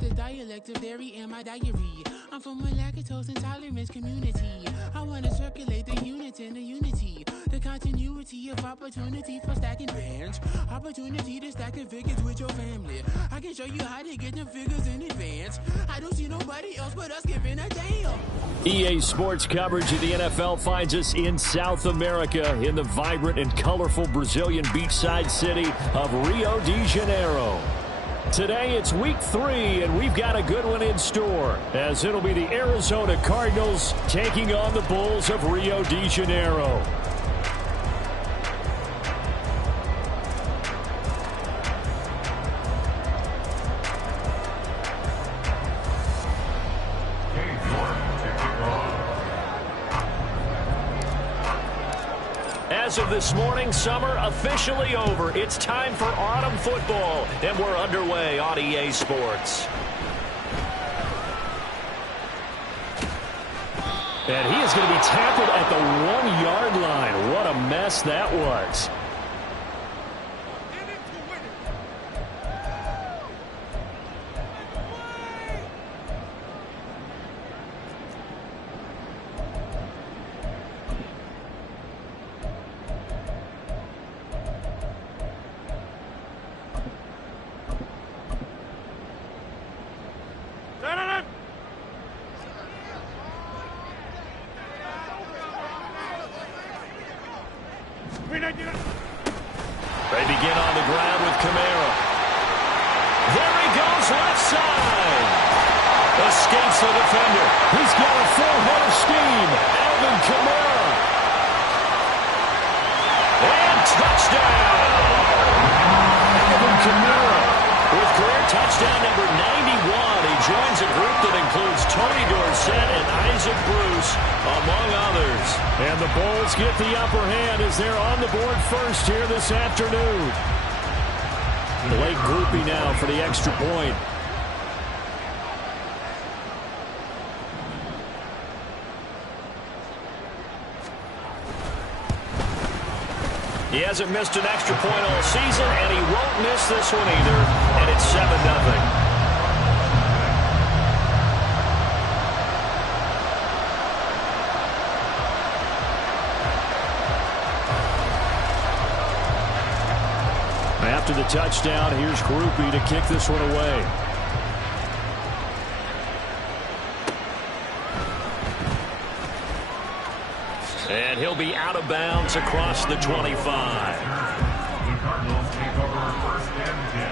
the dialect of dairy in my diary. I'm from a lactose intolerance community. I want to circulate the units and the unity. The continuity of opportunity for stacking bands. Opportunity to stack the figures with your family. I can show you how to get them figures in advance. I don't see nobody else but us giving a damn. EA Sports coverage of the NFL finds us in South America in the vibrant and colorful Brazilian beachside city of Rio de Janeiro. Today it's week 3, and we've got a good one in store, as it'll be the Arizona Cardinals taking on the Bulls of Rio de Janeiro. As of this morning, summer officially over. It's time for autumn football, and we're underway on EA Sports. And he is going to be tackled at the 1-yard line. What a mess that was. They begin on the ground with Kamara. There he goes, left side. Escapes the defender. He's got a full head of steam. Alvin Kamara. And touchdown. Alvin Kamara with career touchdown number 91. He joins a group that includes Tony Dorsett and Isaac Bruce, among others. And the Bulls get the upper hand as they're on the board first here this afternoon. Blake Grupe now for the extra point. He hasn't missed an extra point all season, and he won't miss this one either. And it's 7-0. After the touchdown, here's Grupe to kick this one away. And he'll be out of bounds across the 25. The Cardinals take over first and 10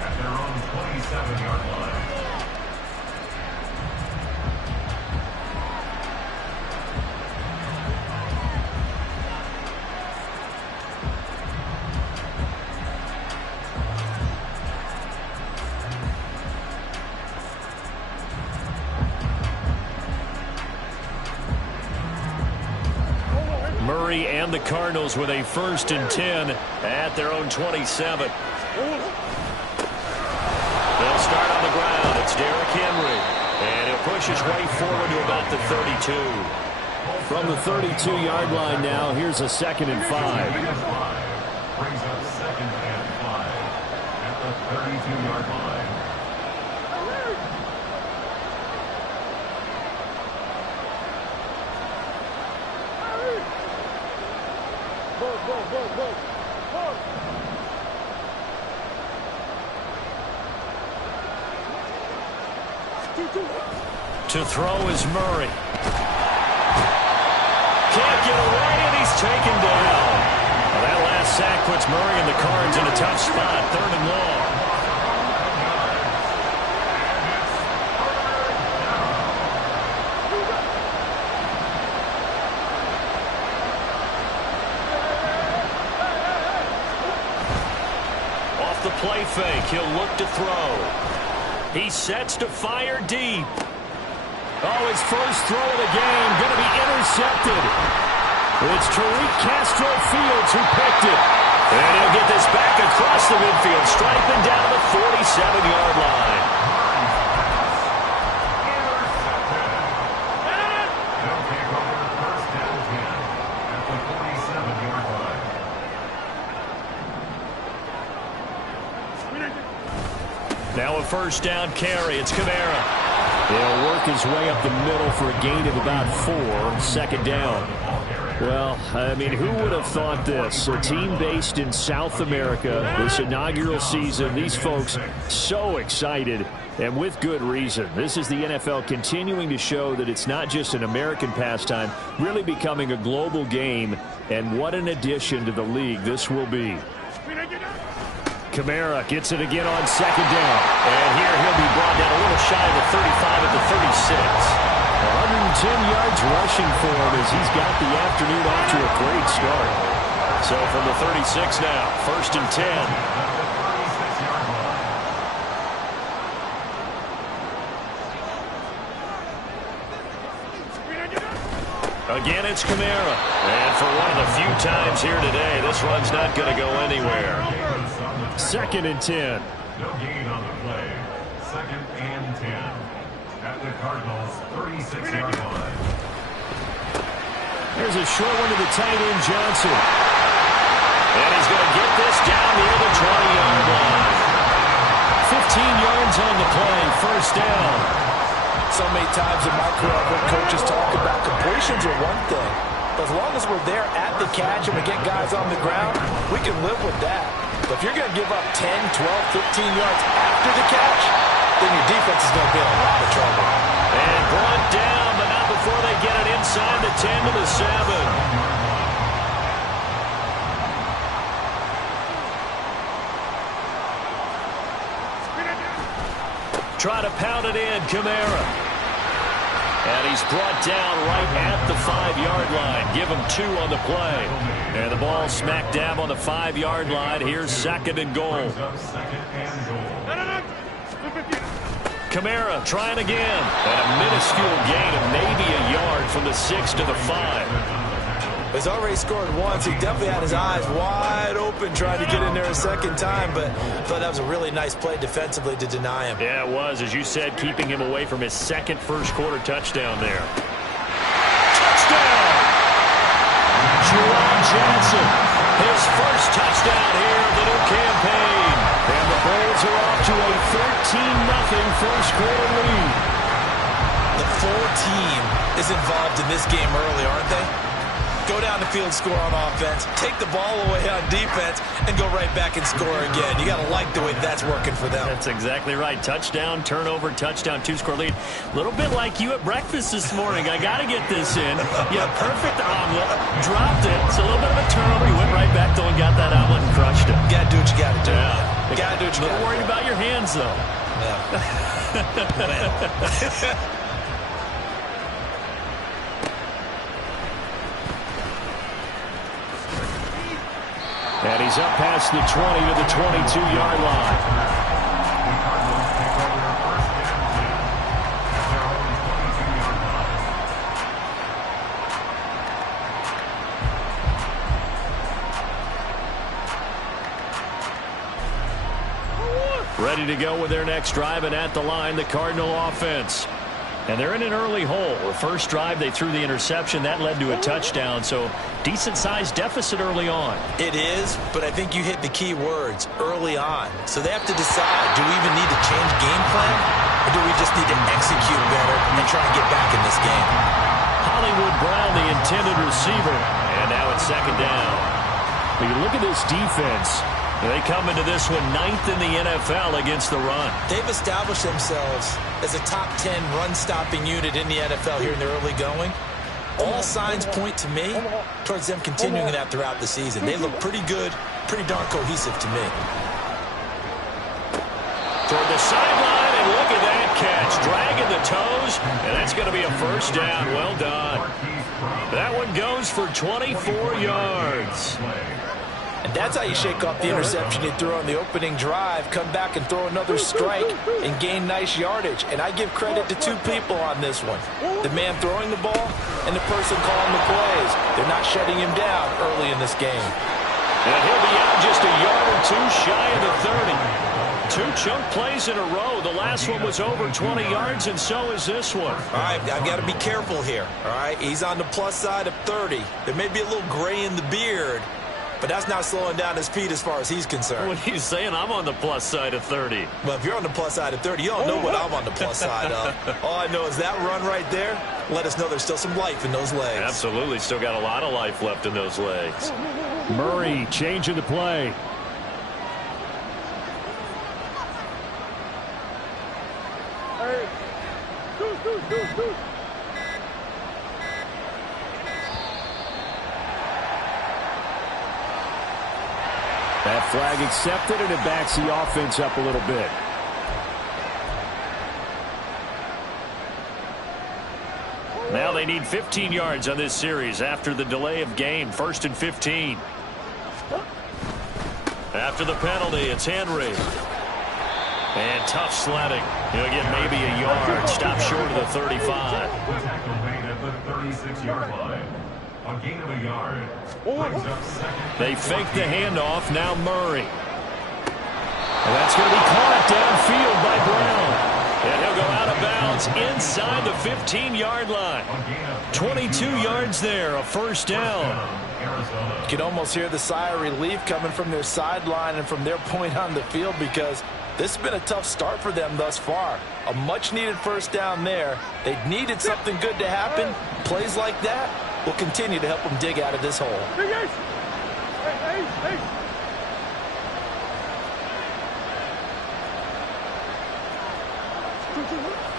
at their own 27-yard line. Murray and the Cardinals with a 1st and 10 at their own 27. They'll start on the ground. It's Derrick Henry. And he'll push his way forward to about the 32. From the 32-yard line now, here's a 2nd and 5. Brings up 2nd and 5 at the 32-yard line. To throw is Murray. Can't get away, and he's taken down. Well, that last sack puts Murray and the Cards in a tough spot, 3rd and long. Off the play fake, he'll look to throw. He sets to fire deep. Oh, his first throw of the game going to be intercepted. It's Tariq Castro-Fields who picked it. And he'll get this back across the midfield, striping down to the 47-yard line. They'll take over first and 10 at the 47-yard line. Now a first down carry. It's Kamara. He'll work his way up the middle for a gain of about 4, second down. Well, I mean, who would have thought this? A team based in South America, this inaugural season, these folks so excited, and with good reason. This is the NFL continuing to show that it's not just an American pastime, really becoming a global game, and what an addition to the league this will be. Kamara gets it again on second down. And here he'll be brought down a little shy of the 35 at the 36. 110 yards rushing for him as he's got the afternoon off to a great start. So from the 36 now, first and 10. Again, it's Kamara. And for one of the few times here today, this run's not going to go anywhere. Second and 10. No gain on the play. Second and 10. At the Cardinals' 36-yard line. There's a short one to the tight end, Johnson. And he's going to get this down near the 20-yard line. 15 yards on the play, first down. So many times in my career, I've heard coaches talk about completions are one thing. But as long as we're there at the catch and we get guys on the ground, we can live with that. But if you're going to give up 10, 12, 15 yards after the catch, then your defense is going to be in a lot of trouble. And brought down, but not before they get it inside the 10 to the 7. Try to pound it in, Kamara. And he's brought down right at the 5-yard line. Give him 2 on the play. And the ball smack dab on the 5-yard line. Here's second and goal. Kamara trying again. And a minuscule gain of maybe a yard from the 6 to the 5. He's already scored once. He definitely had his eyes wide open trying to get in there a second time, but I thought that was a really nice play defensively to deny him. Yeah, it was, as you said, keeping him away from his second first-quarter touchdown there. Touchdown! Jerron Johnson, his first touchdown here of the new campaign. And the Bulls are off to a 13-0 first-quarter lead. The full team is involved in this game early, aren't they? Go down the field, score on offense, take the ball away on defense, and go right back and score again. You got to like the way that's working for them. That's exactly right. Touchdown, turnover, touchdown, 2-score lead. A little bit like you at breakfast this morning. I got to get this in. Yeah, perfect omelet. Dropped it. It's a little bit of a turnover. You went right back, though, and got that omelet and crushed it. You got to do what you got to do. Yeah. You got to do what you got to do. A little worried about your hands, though. Yeah. And he's up past the 20 to the 22-yard line. Ready to go with their next drive, and at the line, the Cardinal offense. And they're in an early hole. The first drive, they threw the interception. That led to a touchdown, so decent-sized deficit early on. It is, but I think you hit the key words, early on. So they have to decide, do we even need to change game plan, or do we just need to execute better and try and get back in this game? Hollywood Brown, the intended receiver, and now it's second down. But you look at this defense. They come into this one 9th in the NFL against the run. They've established themselves as a top 10 run-stopping unit in the NFL here in the early going. All signs point to me towards them continuing that throughout the season. They look pretty good, pretty darn cohesive to me. Toward the sideline, and look at that catch. Dragging the toes, and that's going to be a first down. Well done. That one goes for 24 yards. And that's how you shake off the interception you threw on the opening drive, come back and throw another strike and gain nice yardage. And I give credit to 2 people on this one. The man throwing the ball and the person calling the plays. They're not shutting him down early in this game. And he'll be out just a yard or 2 shy of the 30. 2 chunk plays in a row. The last one was over 20 yards, and so is this one. All right, I've got to be careful here. All right, he's on the plus side of 30. There may be a little gray in the beard, but that's not slowing down his speed as far as he's concerned. What he's saying, I'm on the plus side of 30. Well, if you're on the plus side of 30, you don't know what I'm on the plus side of. All I know is that run right there let us know there's still some life in those legs. Absolutely, still got a lot of life left in those legs. Murray changing the play. That flag accepted, and it backs the offense up a little bit. Now they need 15 yards on this series after the delay of game. 1st and 15. After the penalty, it's Henry. And tough sledding. He'll get maybe a yard. Stop short of the 35. Tackle made at the 36-yard line. A gain of a yard. Brings up second. They fake the handoff. Now Murray. And that's going to be caught downfield by Brown. And he'll go out of bounds inside the 15-yard line. 22 yards there, a first down. You can almost hear the sigh of relief coming from their sideline and from their point on the field, because this has been a tough start for them thus far. A much-needed first down there. They needed something good to happen. Plays like that will continue to help them dig out of this hole.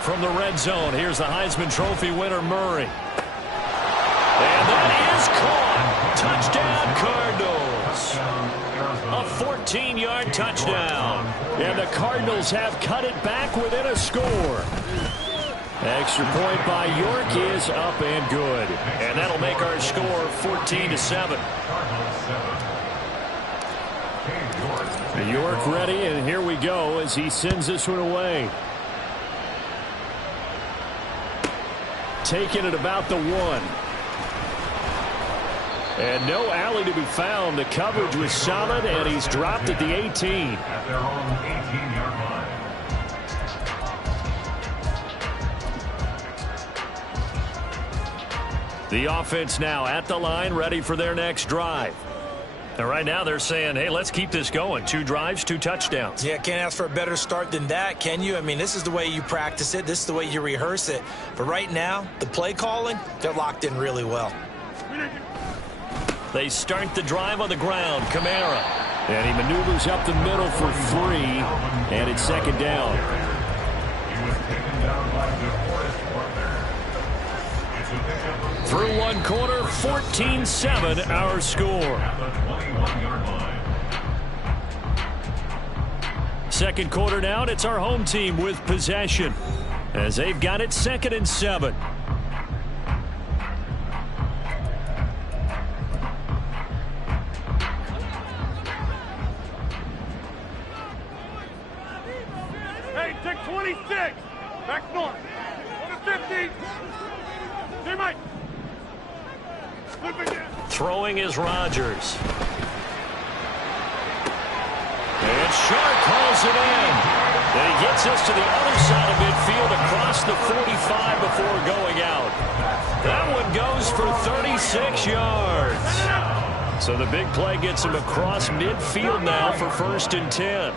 From the red zone, here's the Heisman Trophy winner, Murray. And that is caught. Touchdown, Cardinals. A 14-yard touchdown. And the Cardinals have cut it back within a score. Extra point by York is up and good. And that'll make our score 14-7. York ready, and here we go as he sends this one away. Taking it about the 1. And no alley to be found. The coverage was solid, and he's dropped at the 18. At their own 18-yard line. The offense now at the line, ready for their next drive. And right now they're saying, hey, let's keep this going. 2 drives, 2 touchdowns. Yeah, can't ask for a better start than that, can you? I mean, this is the way you practice it. This is the way you rehearse it. But right now, the play calling, they're locked in really well. They start the drive on the ground. Kamara. And he maneuvers up the middle for 3, and it's second down. He was taken down by DeForest Buckner. It's a pickup of Through 1 quarter, 14-7 our score. at the 21-yard line. Second quarter down, it's our home team with possession as they've got it 2nd and 7. Hey, take 26. Back north. 150. Hey, Mike. Flip again. Throwing is Rodgers. And Sharp calls it in. And he gets us to the other side of midfield across the 45 before going out. That one goes for 36 yards. So the big play gets him across midfield now for 1st and 10.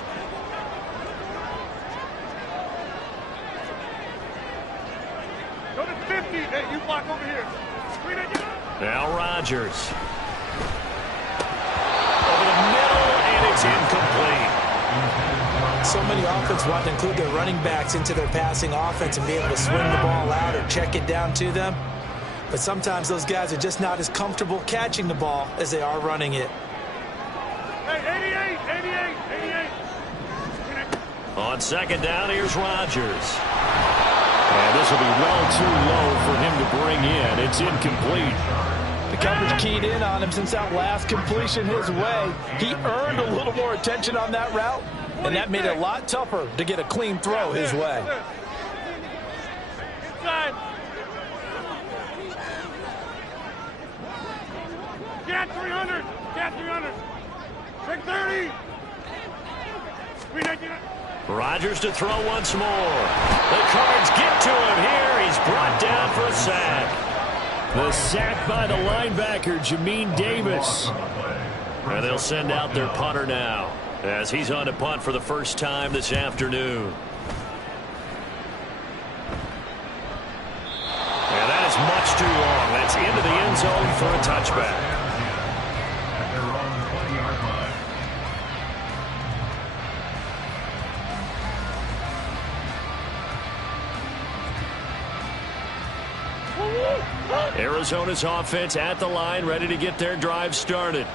Go to 50. Hey, you block over here. Screen it. Now Rodgers. Over the middle, and it's incomplete. So many offenses want to include their running backs into their passing offense and be able to swing the ball out or check it down to them. But sometimes those guys are just not as comfortable catching the ball as they are running it. Hey, 88. On second down, here's Rodgers. And this will be well too low for him to bring in. It's incomplete. The coverage keyed in on him since that last completion his way. He earned a little more attention on that route, and that made it a lot tougher to get a clean throw his way. Inside. Cat 300. Cat 300. Take 30. Screen it. Rodgers to throw once more. The Cards get to him here. He's brought down for a sack. The sack by the linebacker, Jamin Davis. And they'll send out their punter now as he's on to punt for the first time this afternoon. And that is much too long. That's into the end zone for a touchback. At their own 20-yard line. Arizona's offense at the line, ready to get their drive started.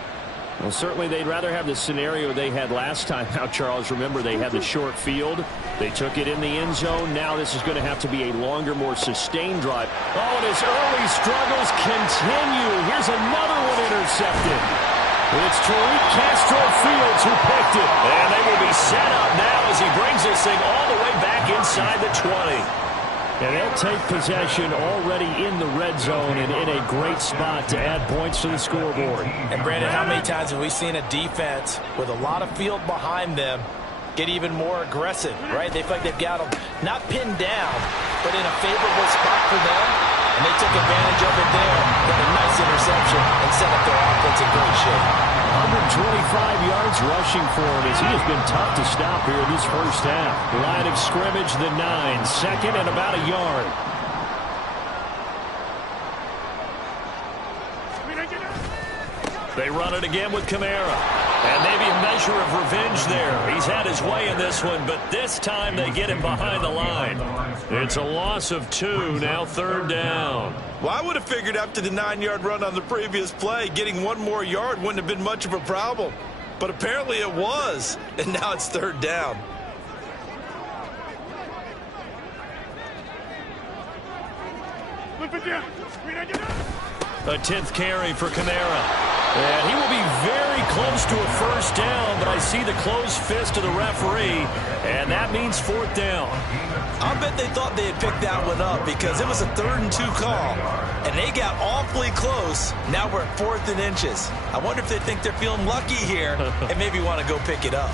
Well, certainly they'd rather have the scenario they had last time. Now, Charles, remember they had the short field. They took it in the end zone. Now this is going to have to be a longer, more sustained drive. Oh, and his early struggles continue. Here's another one intercepted. It's Tariq Castro-Fields who picked it. And they will be set up now as he brings this thing all the way back inside the 20. And they'll take possession already in the red zone and in a great spot to add points to the scoreboard. And, Brandon, how many times have we seen a defense with a lot of field behind them get even more aggressive, right? They feel like they've got them not pinned down, but in a favorable spot for them, and they took advantage of it there. Got a nice interception and set up their offense in great shape. 125 yards rushing for him as he has been tough to stop here in this first half. Line of scrimmage, the 9, second and about a yard. They run it again with Kamara. And maybe a measure of revenge there. He's had his way in this one, but this time they get him behind the line. It's a loss of 2, now third down. Well, I would have figured after the 9-yard run on the previous play, getting one more yard wouldn't have been much of a problem. But apparently it was, and now it's third down. A 10th carry for Kamara. And he will be very close to a first down, but I see the closed fist of the referee, and that means fourth down. I bet they thought they had picked that one up because it was a 3rd and 2 call, and they got awfully close. Now we're at 4th and inches. I wonder if they think they're feeling lucky here and maybe want to go pick it up.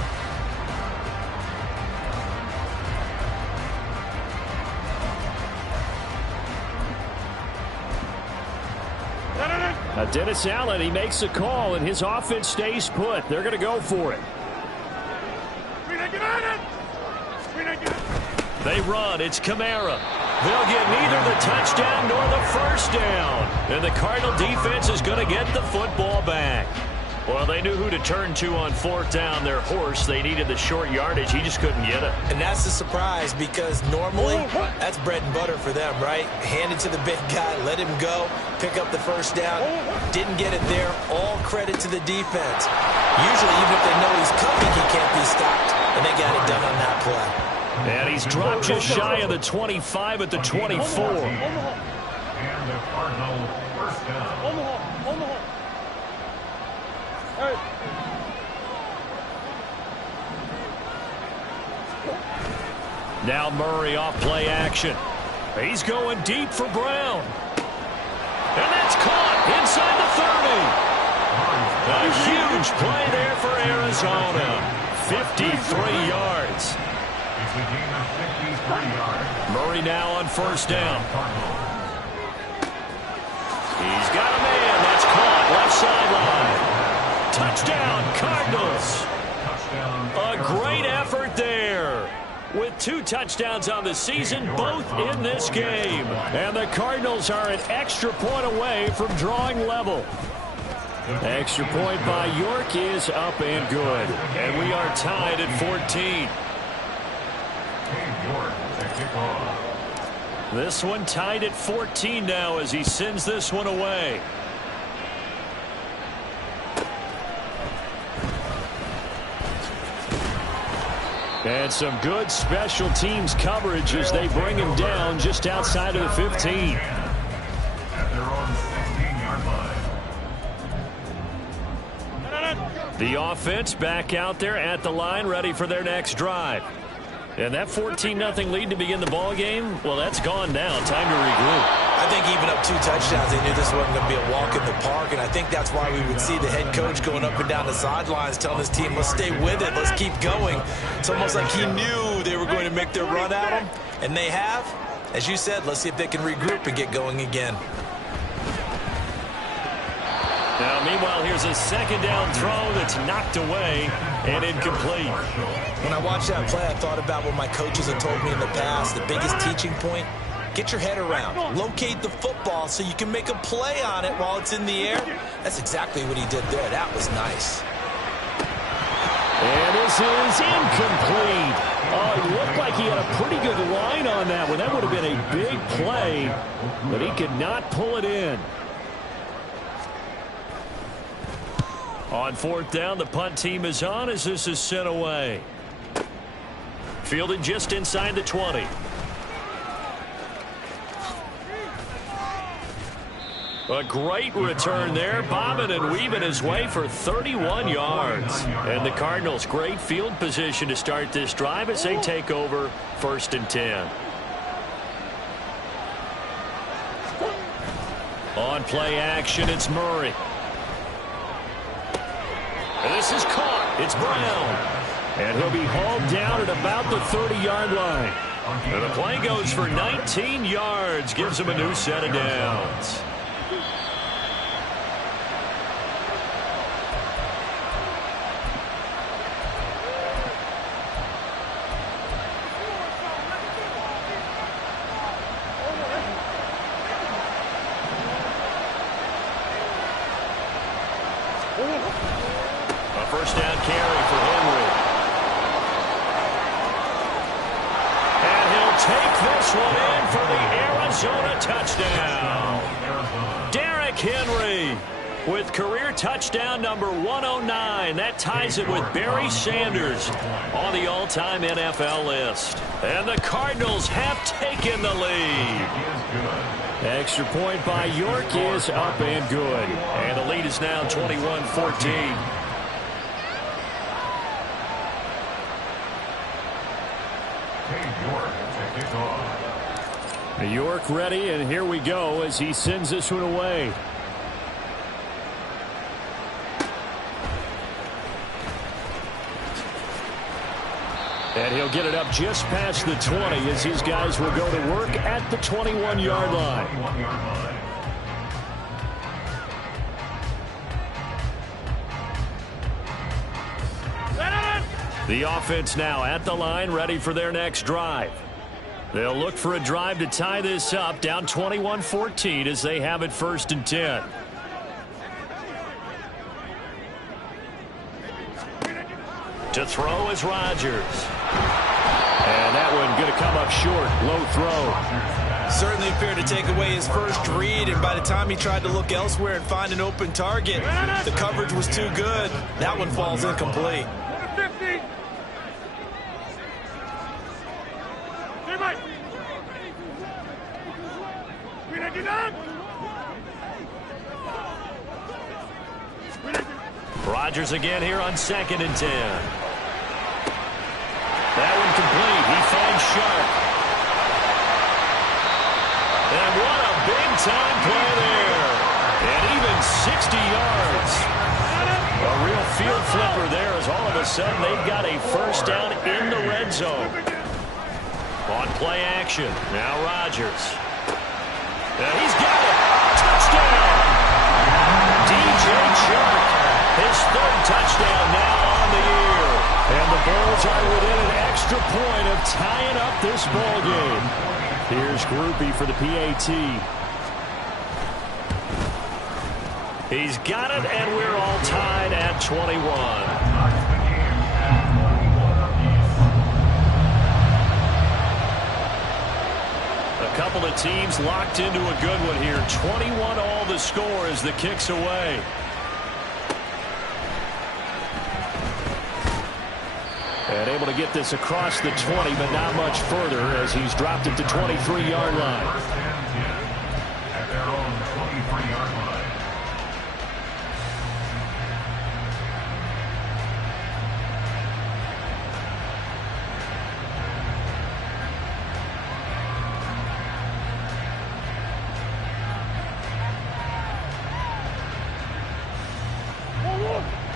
Now Dennis Allen, he makes a call, and his offense stays put. They're going to go for it. They run. It's Kamara. They'll get neither the touchdown nor the first down. And the Cardinal defense is going to get the football back. Well, they knew who to turn to on fourth down. Their horse, they needed the short yardage. He just couldn't get it. And that's the surprise because normally that's bread and butter for them, right? Hand it to the big guy, let him go, pick up the first down. Didn't get it there. All credit to the defense. Usually, even if they know he's coming, he can't be stopped. And they got it done on that play. And he's dropped just shy of the 25 at the 24. And the Cardinal first down. Now Murray off play action. He's going deep for Brown. And that's caught inside the 30. A huge play there for Arizona. 53 yards. It's a gain of 53 yards. Murray now on first down. He's got a man. That's caught left sideline. Touchdown, Cardinals. A great effort there. With 2 touchdowns on the season, both in this game. And the Cardinals are an extra point away from drawing level. Extra point by York is up and good. And we are tied at 14. This one tied at 14 now as he sends this one away. And some good special teams coverage as they bring him down just outside of the 15. At their own 16-yard line. The offense back out there at the line, ready for their next drive. And that 14-0 lead to begin the ball game, well, that's gone now. Time to regroup. I think even up 2 touchdowns, they knew this wasn't going to be a walk in the park, and I think that's why we would see the head coach going up and down the sidelines telling his team, let's stay with it, let's keep going. It's almost like he knew they were going to make their run at him, and they have. As you said, let's see if they can regroup and get going again. Now, meanwhile, here's a second down throw that's knocked away and incomplete. When I watched that play, I thought about what my coaches have told me in the past. The biggest teaching point, get your head around. Locate the football so you can make a play on it while it's in the air. That's exactly what he did there. That was nice. And this is incomplete. Oh, it looked like he had a pretty good line on that one. That would have been a big play, but he could not pull it in. On fourth down, the punt team is on as this is sent away. Fielded just inside the 20. A great return there, bobbing and weaving his way for 31 yards. And the Cardinals, great field position to start this drive as they take over 1st and 10. On play action, it's Murray. And this is caught. It's Brown. And he'll be hauled down at about the 30-yard line. And the play goes for 19 yards, gives him a new set of downs. A first down carry for Henry. And he'll take this one in for the Arizona touchdown. Derrick Henry with career touchdown number 109. That ties it with Barry Sanders on the all-time NFL list. And the Cardinals have taken the lead. Extra point by York is up and good. And the lead is now 21-14. York ready, and here we go as he sends this one away. And he'll get it up just past the 20 as these guys will go to work at the 21-yard line. The offense now at the line, ready for their next drive. They'll look for a drive to tie this up, down 21-14 as they have it 1st and 10. To throw is Rodgers. And that one going to come up short. Low throw. Certainly appeared to take away his first read, and by the time he tried to look elsewhere and find an open target, the coverage was too good. That one falls incomplete. 50. Rodgers again here on 2nd and 10. That one complete. He finds Sharp. And what a big-time play there. And even 60 yards. A real field flipper there as all of a sudden they've got a first down in the red zone. On play action. Now Rodgers. And he's got it. Touchdown. DJ Chark. His 3rd touchdown now on the year. And the Bulls are within an extra point of tying up this ball game. Here's Grupe for the PAT. He's got it, and we're all tied at 21. A couple of teams locked into a good one here. 21 all the score as the kick's away. And able to get this across the 20, but not much further as he's dropped it to 23-yard line. At their own 23-yard line.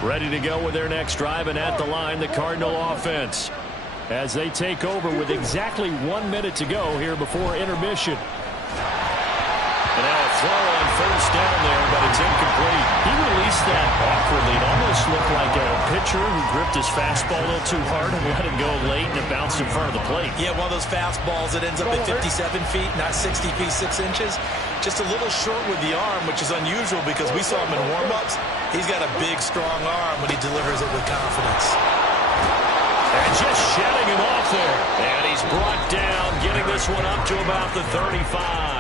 Ready to go with their next drive, and at the line, the Cardinal offense, as they take over with exactly 1 minute to go here before intermission. And now a throw on first down there, but it's incomplete. He released that awkwardly. It almost looked like a pitcher who gripped his fastball a little too hard and let it go late, and it bounced in front of the plate. Yeah, one of those fastballs that ends up at 57 feet, not 60 feet, 6 inches. Just a little short with the arm, which is unusual because we saw him in warm-ups. He's got a big, strong arm when he delivers it with confidence. And just shedding him off there. And he's brought down, getting this one up to about the 35.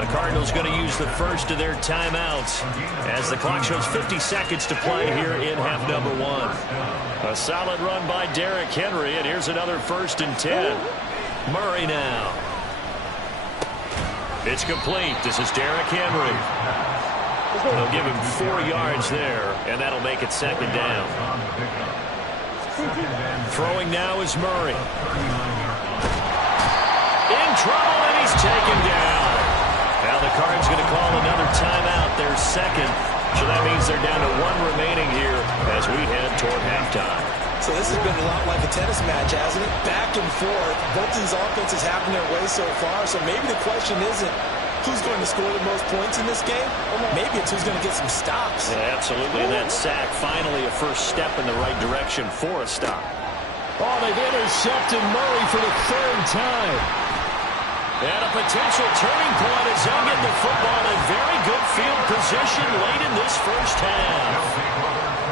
The Cardinals going to use the first of their timeouts as the clock shows 50 seconds to play here in half number 1. A solid run by Derrick Henry, and here's another 1st and 10. Murray now. It's complete. This is Derrick Henry. They'll give him 4 yards there, and that'll make it 2nd down. Throwing now is Murray. In trouble, and he's taken down. Now the Cards going to call another timeout, their 2nd. So that means they're down to 1 remaining here as we head toward halftime. So this has been a lot like a tennis match, hasn't it? Back and forth. Both these offenses having their way so far. So maybe the question isn't who's going to score the most points in this game. Maybe it's who's going to get some stops. Yeah, absolutely. And that sack, finally a first step in the right direction for a stop. Oh, they've intercepted Murray for the 3rd time. And a potential turning point as they'll get the football in very good field position late in this first half.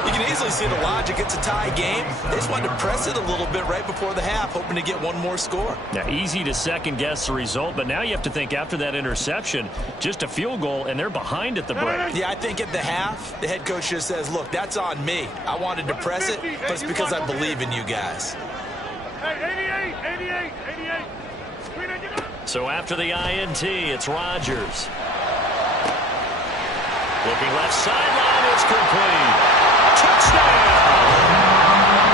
You can easily see the logic. It's a tie game. They just wanted to press it a little bit right before the half, hoping to get one more score. Now, easy to second-guess the result, but now you have to think after that interception, just a field goal, and they're behind at the break. Yeah, I think at the half, the head coach just says, look, that's on me. I wanted to press it, but it's because I believe in you guys. Hey, 88. So after the INT, it's Rodgers. Looking left sideline, it's complete. Touchdown!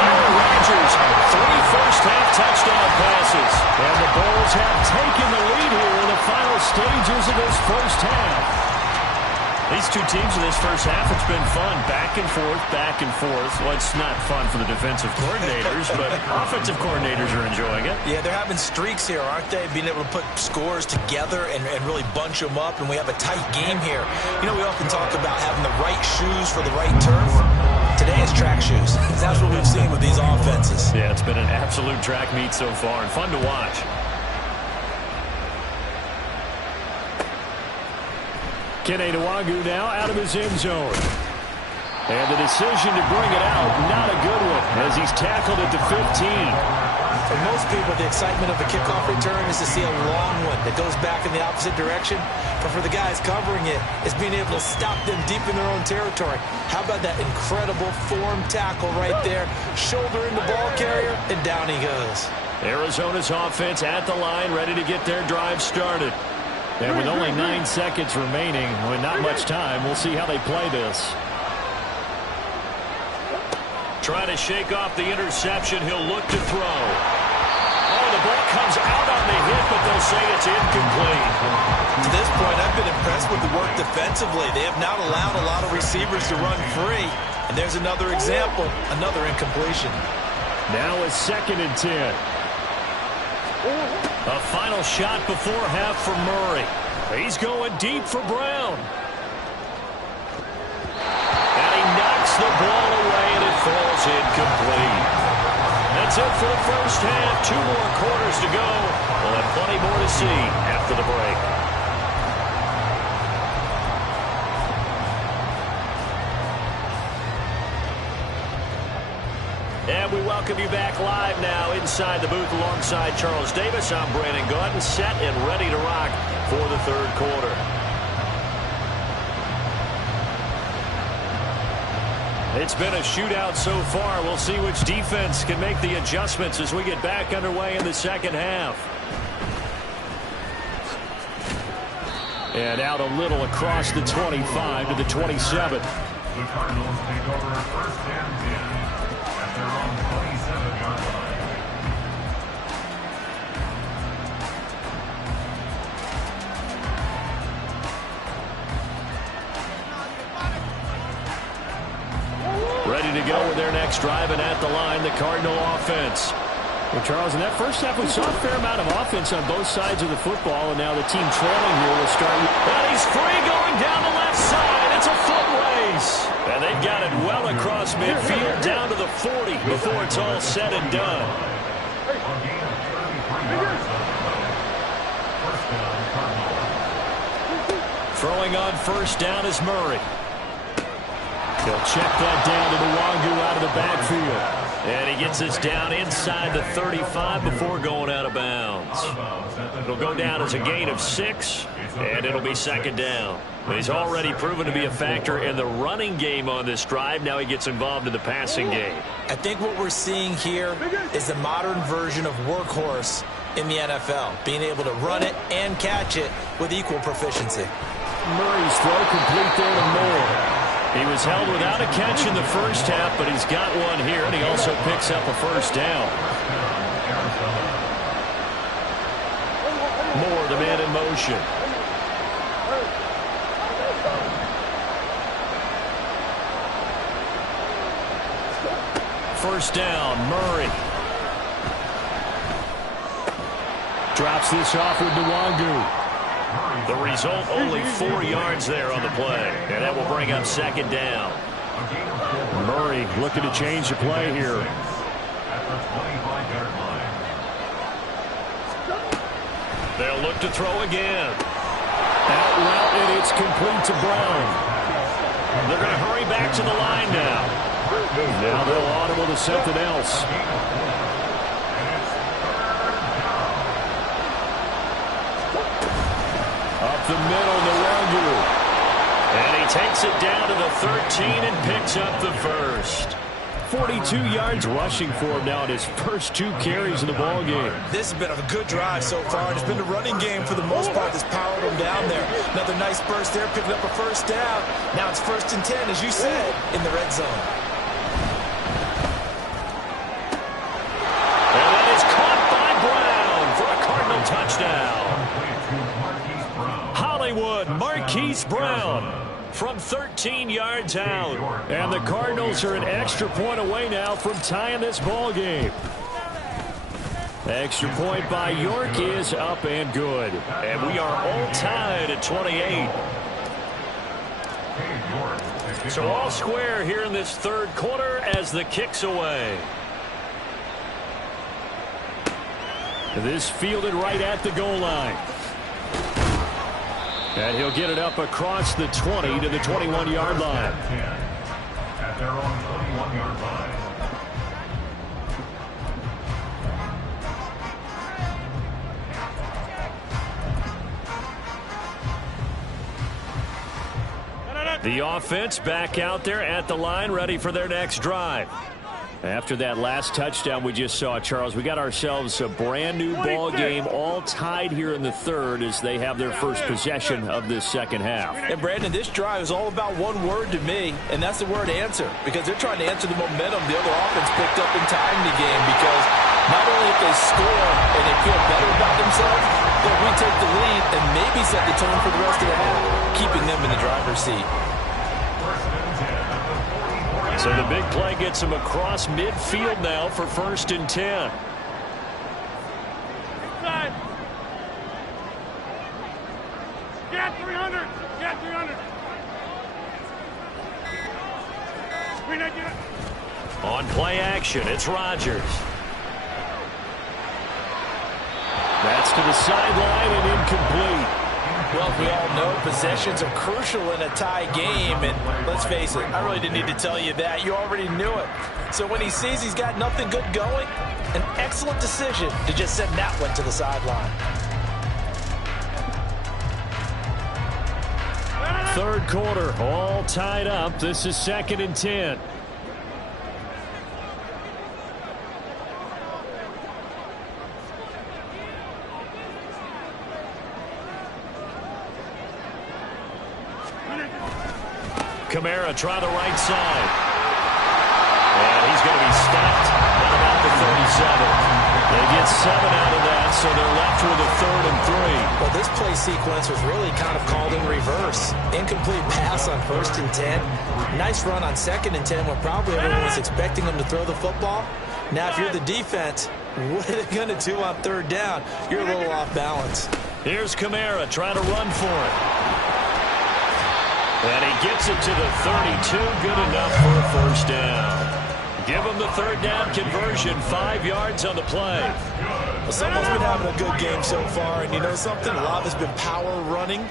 Aaron Rodgers, 3 first-half touchdown passes. And the Bulls have taken the lead here in the final stages of this first half. These two teams in this first half, it's been fun. Back and forth, back and forth. Well, it's not fun for the defensive coordinators, but offensive coordinators are enjoying it. Yeah, they're having streaks here, aren't they? Being able to put scores together and really bunch them up, and we have a tight game here. You know, we often talk about having the right shoes for the right turf. Today it's track shoes. That's what we've seen with these offenses. Yeah, it's been an absolute track meet so far, and fun to watch. Kene Nwangwu now out of his end zone. And the decision to bring it out, not a good one, as he's tackled at the 15. For most people, the excitement of a kickoff return is to see a long one that goes back in the opposite direction. But for the guys covering it, it's being able to stop them deep in their own territory. How about that incredible form tackle right there? Shoulder in the ball carrier, and down he goes. Arizona's offense at the line, ready to get their drive started. And with only 9 seconds remaining, with not much time, we'll see how they play this. Trying to shake off the interception. He'll look to throw. Oh, the ball comes out on the hit, but they'll say it's incomplete. To this point, I've been impressed with the work defensively. They have not allowed a lot of receivers to run free. And there's another example, another incompletion. Now a 2nd and 10. A final shot before half for Murray. He's going deep for Brown. And he knocks the ball away, and it falls incomplete. That's it for the first half. 2 more quarters to go. We'll have plenty more to see after the break. And we welcome you back live now inside the booth alongside Charles Davis. I'm Brandon Gaudin, set and ready to rock for the 3rd quarter. It's been a shootout so far. We'll see which defense can make the adjustments as we get back underway in the 2nd half. And out a little across the 25 to the 27. The Cardinals take over 1st and 10 at their own 27-yard line. Ready to go with their next drive, and at the line, the Cardinal offense. Well, Charles, in that first half, we saw a fair amount of offense on both sides of the football, and now the team trailing here will start. And he's free going down the left side. It's a foot race. And they've got it well across midfield down to the 40 before it's all said and done. Throwing on first down is Murray. He'll check that down to Nwangu out of the backfield. And he gets us down inside the 35 before going out of bounds. It'll go down as a gain of 6, and it'll be second down. But he's already proven to be a factor in the running game on this drive. Now he gets involved in the passing game. I think what we're seeing here is the modern version of workhorse in the NFL, being able to run it and catch it with equal proficiency. Murray's throw complete there to Moore. He was held without a catch in the first half, but he's got one here, and he also picks up a first down. Moore, the man in motion. First down, Murray. Drops this off with Nwangu. The result, only 4 yards there on the play. And that will bring up second down. Murray looking to change the play here. They'll look to throw again. Out route, and it's complete to Brown. They're going to hurry back to the line now. Now they'll audible to something else. Up the middle, Nwangu. And he takes it down to the 13 and picks up the first. 42 yards rushing for him now in his first 2 carries in the ball game. This has been a good drive so far, and it's been the running game for the most part that's powered him down there. Another nice burst there, picking up a first down. Now it's 1st and 10, as you said, in the red zone. And that is caught by Brown for a Cardinal touchdown. Hollywood, Marquise Brown from 13 yards out. And the Cardinals are an extra point away now from tying this ball game. Extra point by York is up and good. And we are all tied at 28. So all square here in this third quarter as the kick's away. This fielded right at the goal line. And he'll get it up across the 20 to the 21-yard line. At their own 21-yard line. The offense back out there at the line, ready for their next drive. After that last touchdown we just saw, Charles, we got ourselves a brand new ball game, all tied here in the third as they have their first possession of this second half. And Brandon, this drive is all about one word to me, and that's the word answer, because they're trying to answer the momentum the other offense picked up in tying the game, because not only if they score and they feel better about themselves, they'll retake the lead and maybe set the tone for the rest of the half, keeping them in the driver's seat. So the big play gets him across midfield now for 1st and 10. Inside. Get 300. Get 300. On play action, it's Rodgers. That's to the sideline and incomplete. Well, we all know possessions are crucial in a tie game, and let's face it, I really didn't need to tell you that. You already knew it. So when he sees he's got nothing good going, an excellent decision to just send that one to the sideline. Third quarter, all tied up. This is 2nd and 10. Kamara try the right side. And he's going to be stopped at about the 37. They get 7 out of that, so they're left with a 3rd and 3. Well, this play sequence was really kind of called in reverse. Incomplete pass on 1st and 10. Nice run on 2nd and 10 when probably everyone was expecting them to throw the football. Now, if you're the defense, What are they going to do on third down? You're a little off balance. Here's Kamara trying to run for it. And he gets it to the 32. Good enough for a first down. Give him the third down conversion. 5 yards on the play. Well, someone's been having a good game so far, and you know something? A lot has been power running.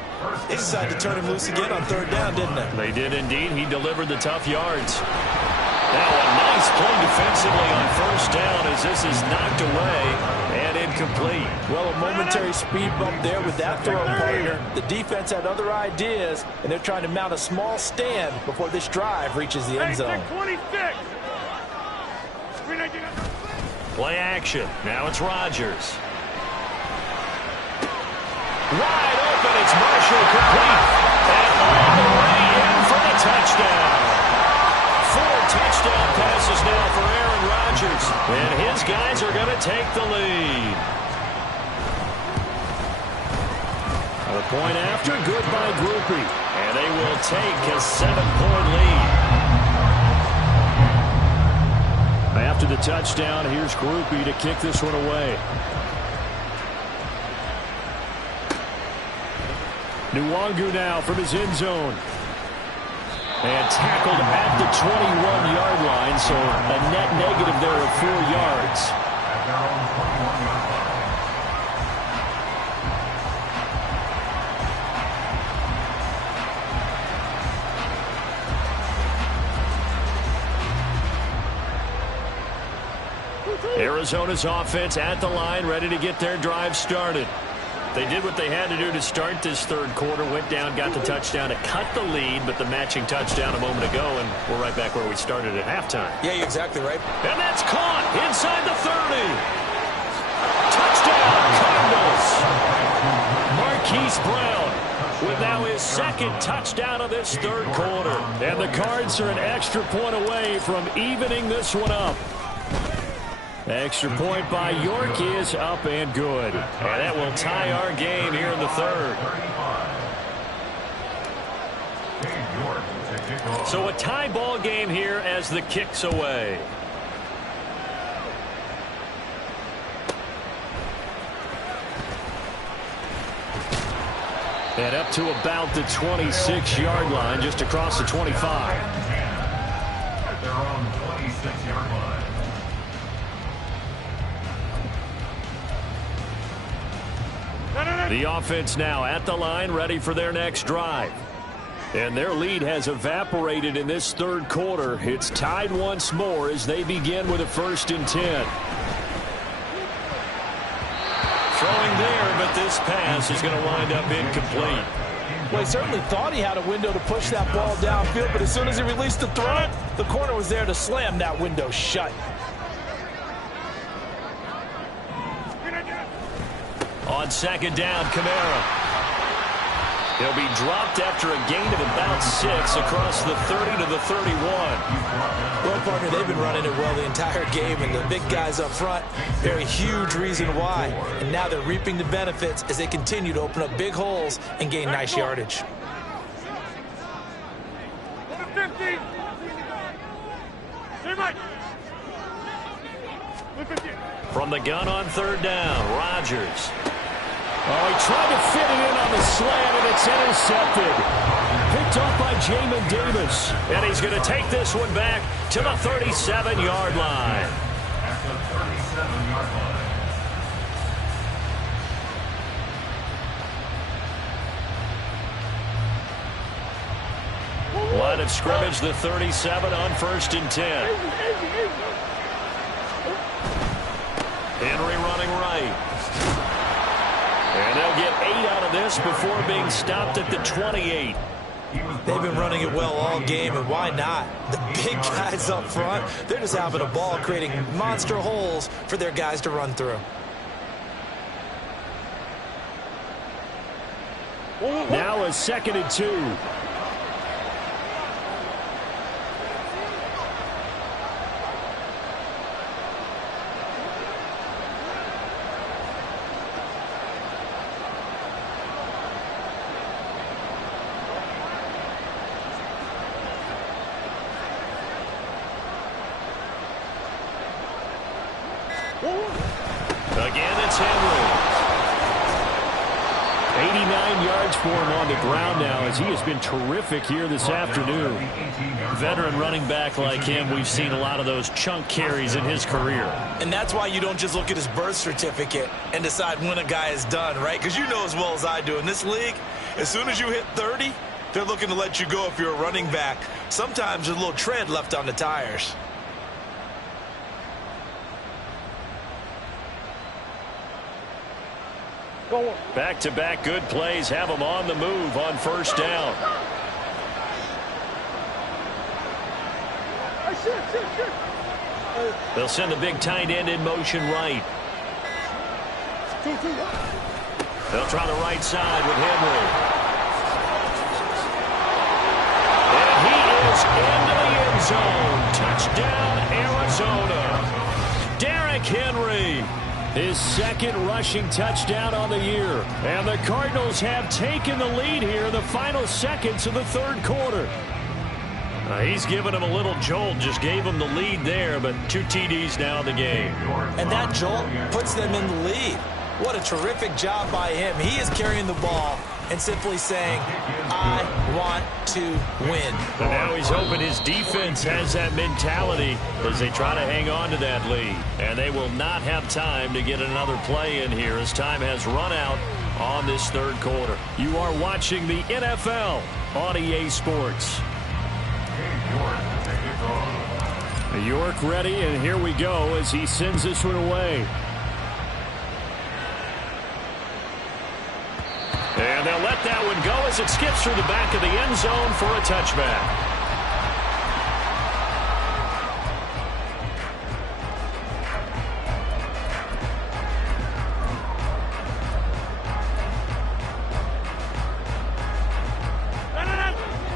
They decided to turn him loose again on third down, didn't they? They did indeed. He delivered the tough yards. Now a nice play defensively on first down as this is knocked away and incomplete. Well, a momentary speed bump there with that throw, partner. The defense had other ideas, and they're trying to mount a small stand before this drive reaches the end zone. 26. Play action. Now it's Rodgers. Wide open. It's Marshall complete. And all the way in for the touchdown. 4 touchdown passes now for Aaron Rodgers. And his guys are going to take the lead. A point after. Good by Groupie. And they will take a 7-point lead. After the touchdown, here's Groupie to kick this one away. Nwangu now from his end zone. And tackled at the 21-yard line, so a net negative there of 4 yards. At their own 21-yard line. Arizona's offense at the line, ready to get their drive started. They did what they had to do to start this third quarter, went down, got the touchdown to cut the lead, but the matching touchdown a moment ago, and we're right back where we started at halftime. Yeah, you're exactly right. And that's caught inside the 30. Touchdown, Cardinals. Marquise Brown with now his second touchdown of this third quarter. And the Cards are an extra point away from evening this one up. Extra point by York is up and good. And that will tie our game here in the third. So a tie ball game here as the kick's away. And up to about the 26-yard line, just across the 25. At their own 26-yard line. The offense now at the line, ready for their next drive. And their lead has evaporated in this third quarter. It's tied once more as they begin with a 1st and 10. Throwing there, but this pass is going to wind up incomplete. Well, he certainly thought he had a window to push that ball downfield, but as soon as he released the throw, the corner was there to slam that window shut. On 2nd down, Kamara. He'll be dropped after a gain of about 6 across the 30 to the 31. Well, partner, they've been running it well the entire game, and the big guys up front, very huge reason why. And now they're reaping the benefits as they continue to open up big holes and gain nice yardage. 50. From the gun on 3rd down, Rodgers. Oh, he tried to fit it in on the slant, and it's intercepted. Picked off by Jamin Davis. And he's going to take this one back to the 37-yard line. At the 37-yard line. Line of scrimmage, the 37 on 1st and 10. Henry running right. And they'll get 8 out of this before being stopped at the 28. They've been running it well all game, and why not? The big guys up front, they're just having a ball creating monster holes for their guys to run through. Now a 2nd and 2. Henry. 89 yards for him on the ground now, as he has been terrific here this afternoon. Veteran running back like him, we've seen a lot of those chunk carries in his career. And that's why you don't just look at his birth certificate and decide when a guy is done, right? Because you know as well as I do, in this league, as soon as you hit 30, they're looking to let you go if you're a running back. Sometimes there's a little tread left on the tires. Back-to-back good plays have them on the move on first down. They'll send the big tight end in motion right. They'll try the right side with Henry. And he is into the end zone. Touchdown, Arizona. Derrick Henry. His second rushing touchdown on the year. And the Cardinals have taken the lead here in the final seconds of the third quarter. He's given him a little jolt, just gave him the lead there, but 2 TDs now in the game. And that jolt puts them in the lead. What a terrific job by him. He is carrying the ball and simply saying, I want to win. And now he's hoping his defense has that mentality as they try to hang on to that lead. And they will not have time to get another play in here as time has run out on this third quarter. You are watching the NFL on EA Sports. York ready, and here we go as he sends this one away. And they'll let that one go as it skips through the back of the end zone for a touchback.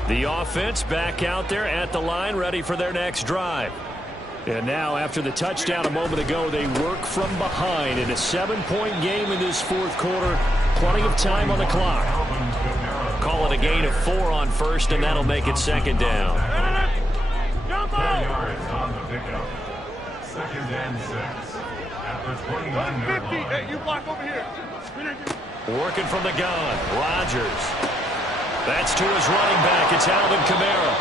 The offense back out there at the line, ready for their next drive. And now, after the touchdown a moment ago, they work from behind in a 7-point game in this fourth quarter. Plenty of time on the clock. Call it a gain of 4 on first, and that'll make it second down. 10 yards on the pickup. 2nd and 6. After 29 yards. 50. Hey, you block over here. Working from the gun, Rodgers. That's to his running back. It's Alvin Kamara.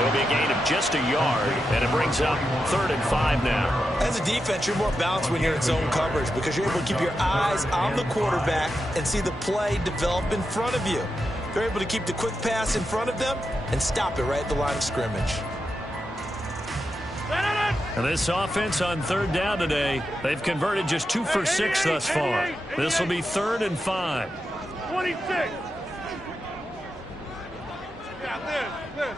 It'll be a gain of just a yard, and it brings up 3rd and 5 now. As a defense, you're more balanced when you're in zone coverage because you're able to keep your eyes on the quarterback and see the play develop in front of you. They're able to keep the quick pass in front of them and stop it right at the line of scrimmage. And this offense on 3rd down today, they've converted just 2 for 6 thus far. This will be 3rd and 5. 26. Yeah, this.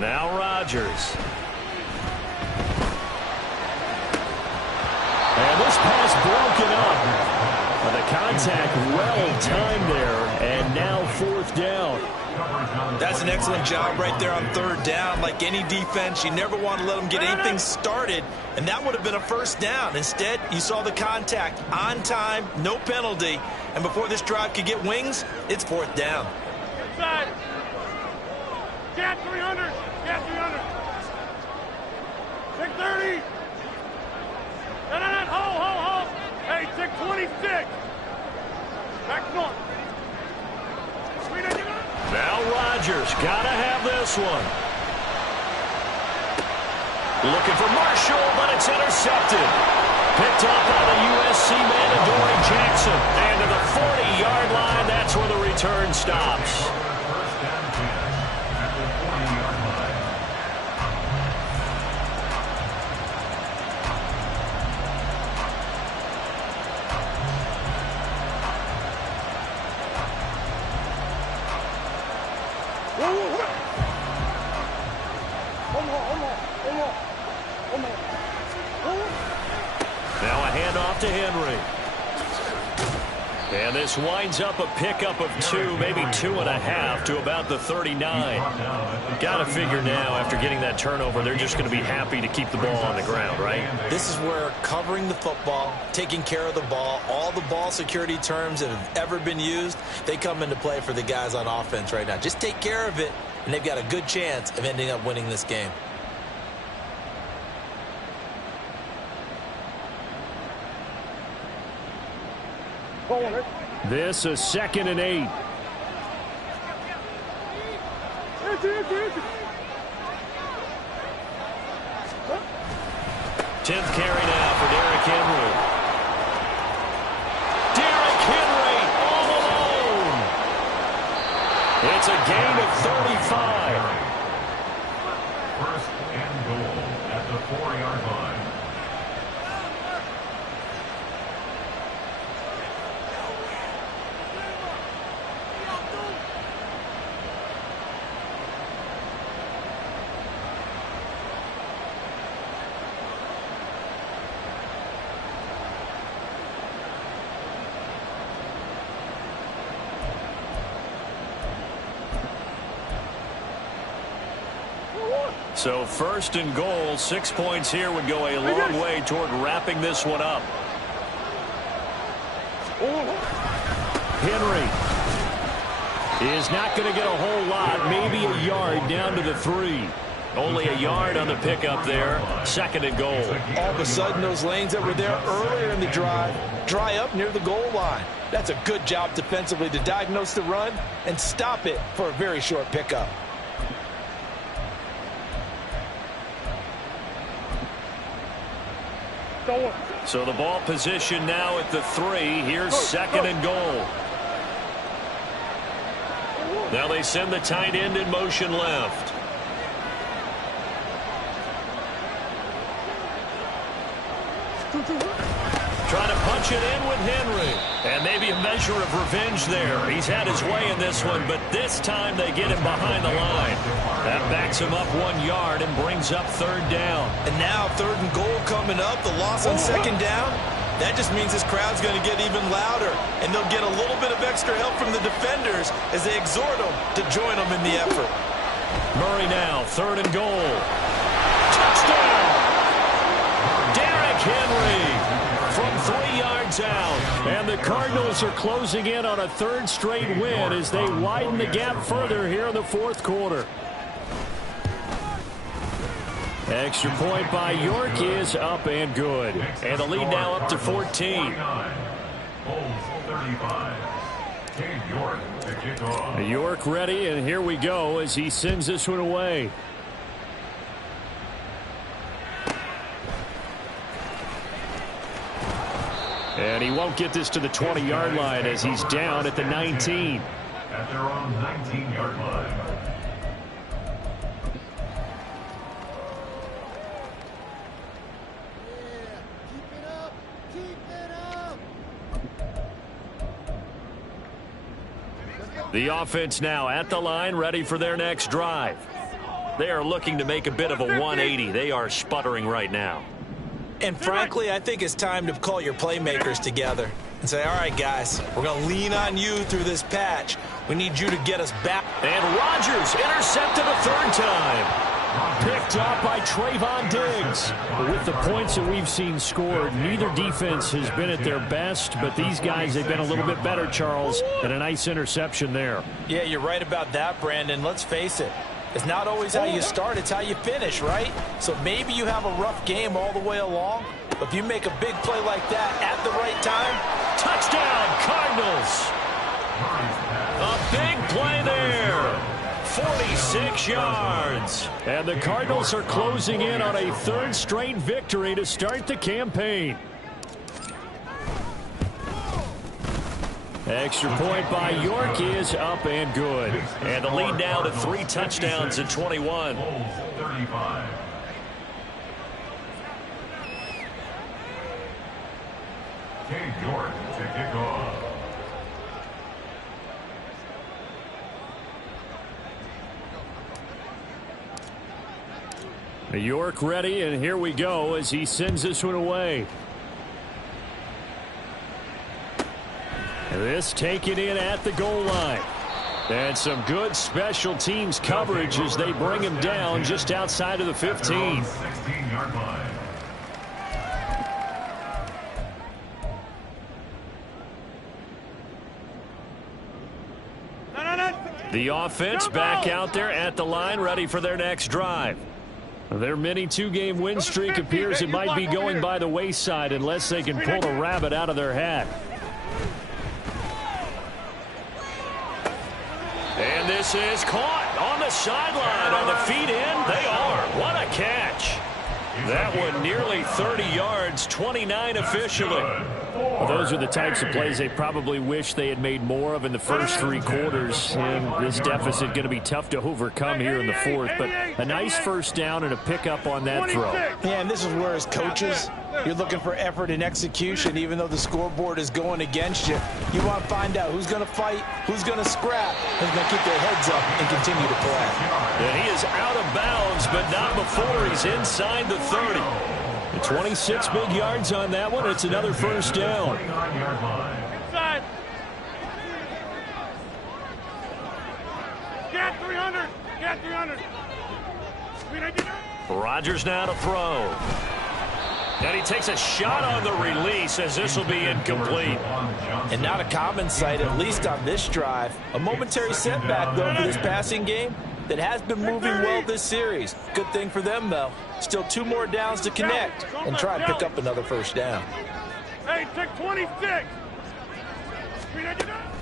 Now Rodgers. And this pass broken up. The contact well timed there, and now 4th down. That's an excellent job right there on 3rd down. Like any defense, you never want to let them get anything started, and that would have been a 1st down. Instead, you saw the contact on time, no penalty, and before this drive could get wings, it's 4th down. Inside. Get 300. Get 300. 630. Hold. Hey, 626. Back north. Now Rodgers, gotta have this one. Looking for Marshall, but it's intercepted. Picked up by the USC man, Adoree Jackson. And to the 40-yard line, that's where the return stops. Now a handoff to Henry. And this winds up a pickup of 2, maybe 2.5 to about the 39. Got to figure now, after getting that turnover, they're just going to be happy to keep the ball on the ground, right? This is where covering the football, taking care of the ball, all the ball security terms that have ever been used, they come into play for the guys on offense right now. Just take care of it, and they've got a good chance of ending up winning this game. This a 2nd and 8. Tenth carry now for Derrick Henry. Derrick Henry all alone. It's a gain of 35. First and goal at the 4-yard line. So 1st and goal, 6 points here would go a long way toward wrapping this one up. Henry is not going to get a whole lot, maybe a yard down to the 3. Only a yard on the pickup there. 2nd and goal. All of a sudden, those lanes that were there earlier in the drive dry up near the goal line. That's a good job defensively to diagnose the run and stop it for a very short pickup. So the ball position now at the 3. Here's 2nd and goal. Now they send the tight end in motion left. Trying to punch it in with Henry. And maybe a measure of revenge there. He's had his way in this one, but this time they get him behind the line. That backs him up 1 yard and brings up 3rd down. And now 3rd and goal coming up, the loss on 2nd down. That just means this crowd's going to get even louder, and they'll get a little bit of extra help from the defenders as they exhort them to join them in the effort. Murray now, 3rd and goal. Touchdown! Derrick Henry from 3 yards out. And the Cardinals are closing in on a 3rd straight win as they widen the gap further here in the 4th quarter. Extra point by York is up and good. And the lead now up to 14. York ready, and here we go as he sends this one away. And he won't get this to the 20-yard line as he's down at the 19. At their own 19-yard line. The offense now at the line, ready for their next drive. They are looking to make a bit of a 180. They are sputtering right now. And frankly, I think it's time to call your playmakers together and say, all right, guys, we're going to lean on you through this patch. We need you to get us back. And Rodgers intercepted a 3rd time. Picked up by Trayvon Diggs. With the points that we've seen scored, neither defense has been at their best, but these guys have been a little bit better, Charles, and a nice interception there. Yeah, you're right about that, Brandon. Let's face it. It's not always how you start, it's how you finish, right? So maybe you have a rough game all the way along, but if you make a big play like that at the right time, touchdown, Cardinals! A big play there. 46 yards. And the Cardinals are closing in on a 3rd straight victory to start the campaign. Extra point by York is up and good. And the lead now to 3 touchdowns in 21. 35. Cade York to kick off. York ready, and here we go as he sends this one away. This taken in at the goal line. And some good special teams coverage as they bring him down just outside of the 15. 16-yard line. The offense back out there at the line, ready for their next drive. Their mini 2-game win streak appears it might be going by the wayside unless they can pull a rabbit out of their hat. And this is caught on the sideline. Are the feet in? They are. What a catch. That one nearly 30 yards, 29 officially. Well, those are the types of plays they probably wish they had made more of in the first 3 quarters. And this deficit going to be tough to overcome here in the fourth. But a nice first down and a pickup on that throw. Yeah, and this is where as coaches, you're looking for effort and execution, even though the scoreboard is going against you. You want to find out who's going to fight, who's going to scrap, who's going to keep their heads up and continue to play. And he is out of bounds, but not before he's inside the 30. 26 big yards on that one. It's another first down. Inside. Get 300. Get 300. Rodgers now to throw. And he takes a shot on the release as this will be incomplete. And not a common sight, at least on this drive. A momentary setback, though, for this passing game that has been moving well this series. Good thing for them, though. Still 2 more downs to connect and try and pick up another first down. Hey, take 26.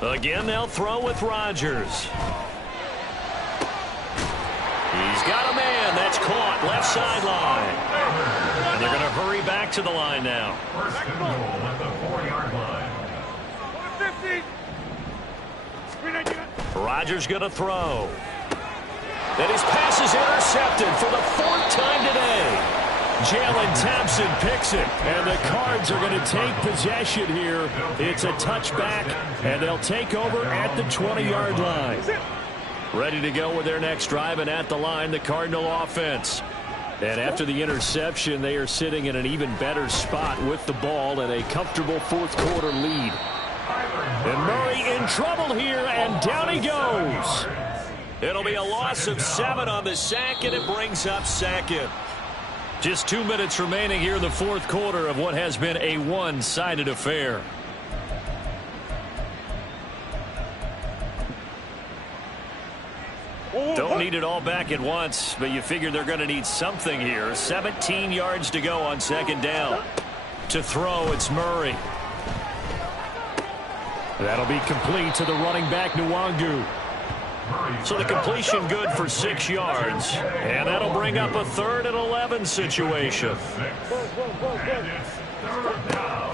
Again, they'll throw with Rodgers. He's got a man. That's caught left sideline. And they're going to hurry back to the line now. First and goal at the 4-yard line. Rodgers going to throw. And his pass is intercepted for the 4th time today. Jalen Thompson picks it. And the Cards are going to take possession here. It's a touchback, and they'll take over at the 20-yard line. Ready to go with their next drive, and at the line, the Cardinal offense. And after the interception, they are sitting in an even better spot with the ball and a comfortable 4th quarter lead. And Murray in trouble here, and down he goes. It'll be a loss of 7 on the sack, and it brings up 2nd. Just 2 minutes remaining here in the 4th quarter of what has been a one-sided affair. Don't need it all back at once, but you figure they're going to need something here. 17 yards to go on 2nd down. To throw, it's Murray. That'll be complete to the running back, Nwangu. So the completion good for 6 yards. And that'll bring up a 3rd and 11 situation.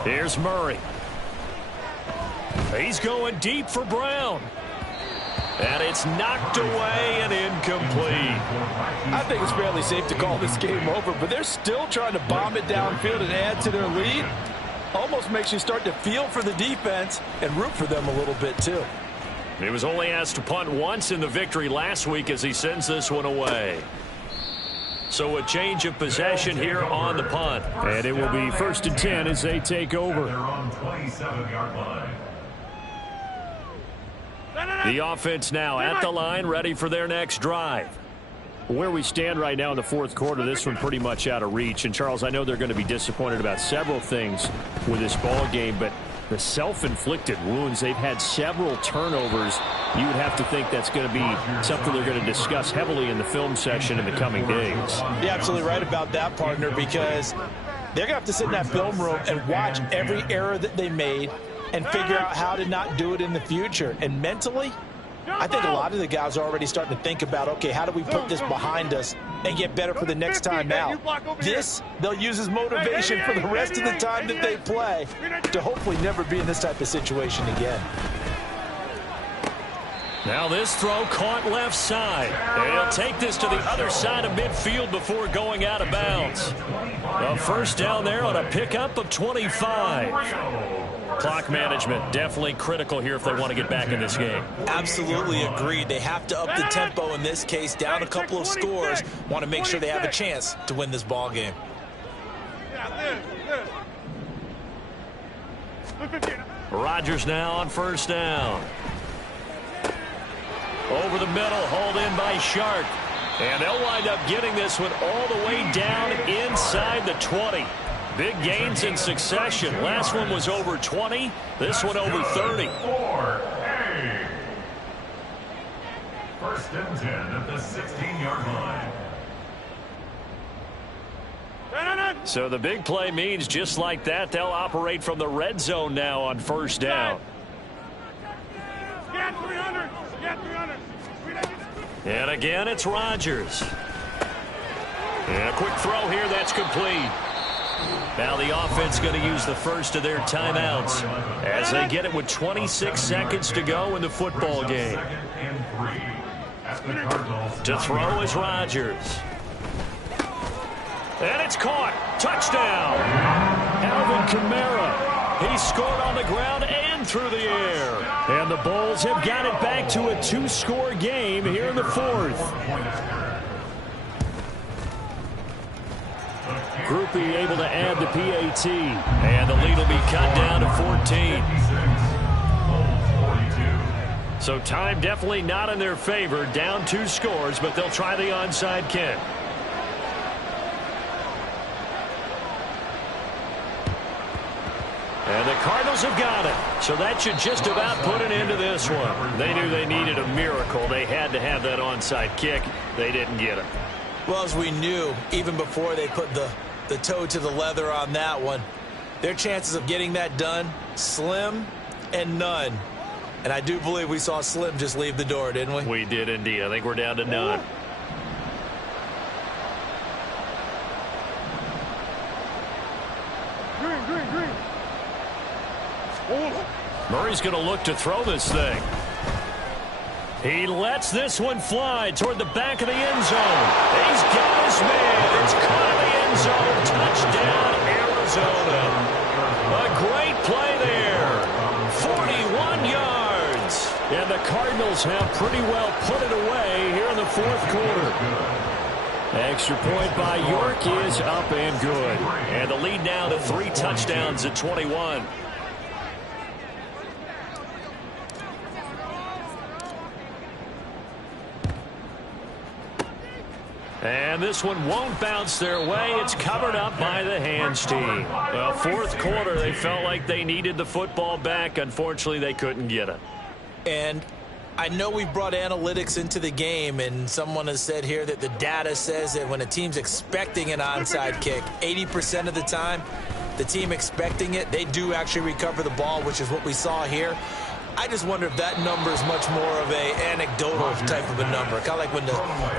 Here's Murray. He's going deep for Brown. And it's knocked away and incomplete. I think it's fairly safe to call this game over, but they're still trying to bomb it downfield and add to their lead. Almost makes you start to feel for the defense and root for them a little bit, too. He was only asked to punt once in the victory last week as he sends this one away. So a change of possession here on the punt. And it will be 1st and 10 as they take over. They're on 27-yard line. The offense now at the line, ready for their next drive. Where we stand right now in the 4th quarter, this one pretty much out of reach. And, Charles, I know they're going to be disappointed about several things with this ball game, but the self-inflicted wounds, they've had several turnovers. You would have to think that's going to be something they're going to discuss heavily in the film section in the coming days. You're absolutely right about that, partner, because they're going to have to sit in that film room and watch every error that they made and figure out how to not do it in the future. And mentally, I think a lot of the guys are already starting to think about, okay, how do we put this behind us and get better for the next time out? This, they'll use as motivation for the rest of the time that they play to hopefully never be in this type of situation again. Now this throw caught left side. And he'll take this to the other side of midfield before going out of bounds. A first down there on a pickup of 25. Clock management definitely critical here if they want to get back in this game. Absolutely agreed. They have to up the tempo in this case, down a couple of scores. Want to make sure they have a chance to win this ball game. Rodgers now on first down. Over the middle, hauled in by Shark. And they'll wind up getting this one all the way down inside the 20. Big gains in succession. Last one was over 20. This one over 30. 4A. First and 10 at the 16-yard line. So the big play means just like that, they'll operate from the red zone now on first down. Get 300. Get 300. And again, it's Rodgers. And a quick throw here, that's complete. Now the offense going to use the first of their timeouts as they get it with 26 seconds to go in the football game. To throw is Rodgers. And it's caught. Touchdown. Alvin Kamara. He scored on the ground and through the air. And the Bulls have got it back to a 2-score game here in the fourth. Groupie able to add the PAT. And the lead will be cut down to 14. So time definitely not in their favor. Down 2 scores, but they'll try the onside kick. And the Cardinals have got it. So that should just about put an end to this one. They knew they needed a miracle. They had to have that onside kick. They didn't get it. Well, as we knew, even before they put the toe to the leather on that one, their chances of getting that done, slim and none. And I do believe we saw Slim just leave the door, didn't we? We did indeed. I think we're down to none. Green. Murray's going to look to throw this thing. He lets this one fly toward the back of the end zone. He's got his man. It's caught in the end zone. Touchdown, Arizona. A great play there. 41 yards. And the Cardinals have pretty well put it away here in the fourth quarter. Extra point by York is up and good. And the lead now to 3 touchdowns at 21. And this one won't bounce their way. It's covered up by the hands team. Well, fourth quarter, they felt like they needed the football back. Unfortunately, they couldn't get it. And I know we brought analytics into the game, and someone has said here that the data says that when a team's expecting an onside kick, 80% of the time, the team expecting it, they do actually recover the ball, which is what we saw here. I just wonder if that number is much more of a anecdotal type of a number. Kind of like when the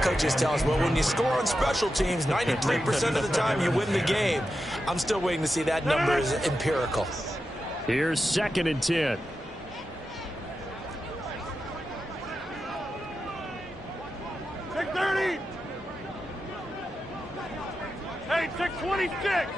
coaches tell us, well, when you score on special teams, 93% of the time you win the game. I'm still waiting to see that number is empirical. Here's 2nd and 10. Take 30. Hey, take 26.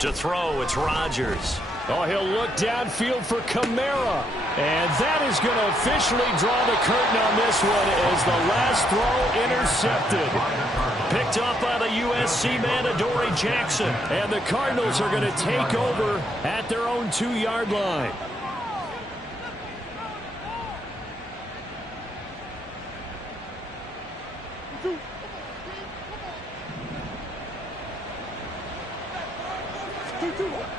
To throw, it's Rodgers. Oh, he'll look downfield for Kamara. And that is going to officially draw the curtain on this one as the last throw intercepted. Picked up by the USC man, Adoree Jackson. And the Cardinals are going to take over at their own 2-yard line.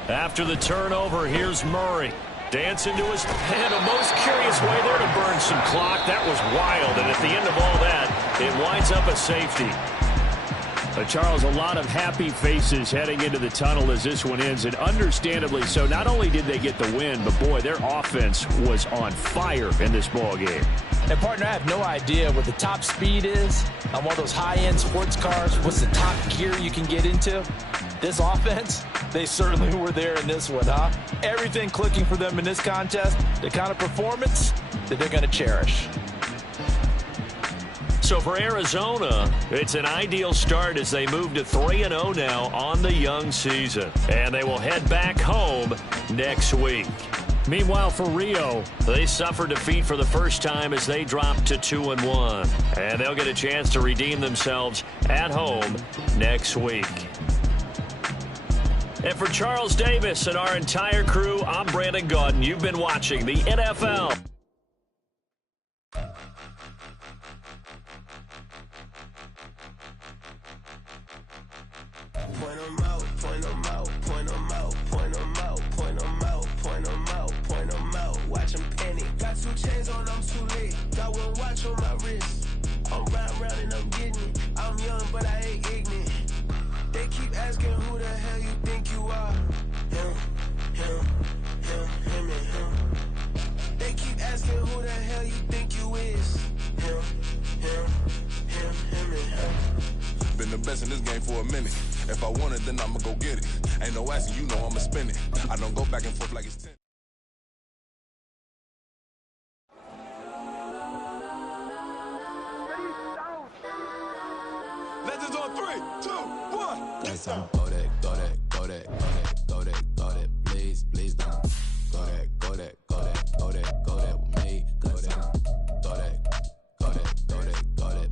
After the turnover, here's Murray. Dancing to his head. A most curious way there to burn some clock. That was wild, and at the end of all that, it winds up a safety. Charles, a lot of happy faces heading into the tunnel as this one ends, and understandably so. Not only did they get the win, but boy, their offense was on fire in this ball game. And, partner, I have no idea what the top speed is on one of those high-end sports cars. What's the top gear you can get into? This offense, they certainly were there in this one, huh? Everything clicking for them in this contest, the kind of performance that they're going to cherish. So for Arizona, it's an ideal start as they move to 3-0 now on the young season. And they will head back home next week. Meanwhile, for Rio, they suffered defeat for the first time as they dropped to 2-1. And they'll get a chance to redeem themselves at home next week. And for Charles Davis and our entire crew, I'm Brandon Gaudin. You've been watching the NFL. Point 'em out, point 'em out, point 'em out, point 'em out, point 'em out, point 'em out, point 'em out. Watch 'em panic. Got 2 chains on, I'm too late. Got 1 watch on my wrist. I'm round and I'm getting it. I'm young, but I ain't ignorant. They keep asking who the hell you think you are. Him, and him. They keep asking. best in this game for a minute. If I want it, then I'ma go get it. Ain't no asking, you know I'ma spend it. I don't go back and forth like it's 10. Legends on 3, 2, 1. Yes, I'm go that, go that, go that, go that, go that, go that. Please, please don't go that, go that, go that, go that, go that with me. Go that, go that, go that, go that, go that,